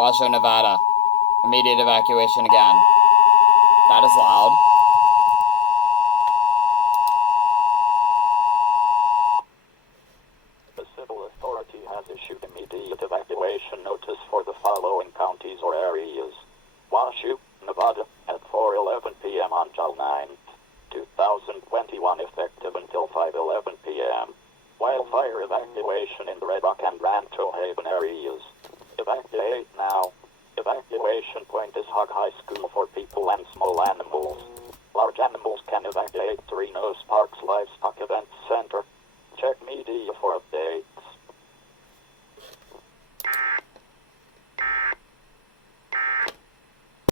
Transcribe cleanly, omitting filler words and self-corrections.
Washoe, Nevada. Immediate evacuation again. That is loud. The civil authority has issued immediate evacuation notice for the following counties or areas. Washoe, Nevada, at 4:11 p.m. on July 9, 2021, effective until 5:11 p.m. Wildfire evacuation in the Red Rock and Rancho Haven areas. Evacuate now. Evacuation point is Hog High School for people and small animals.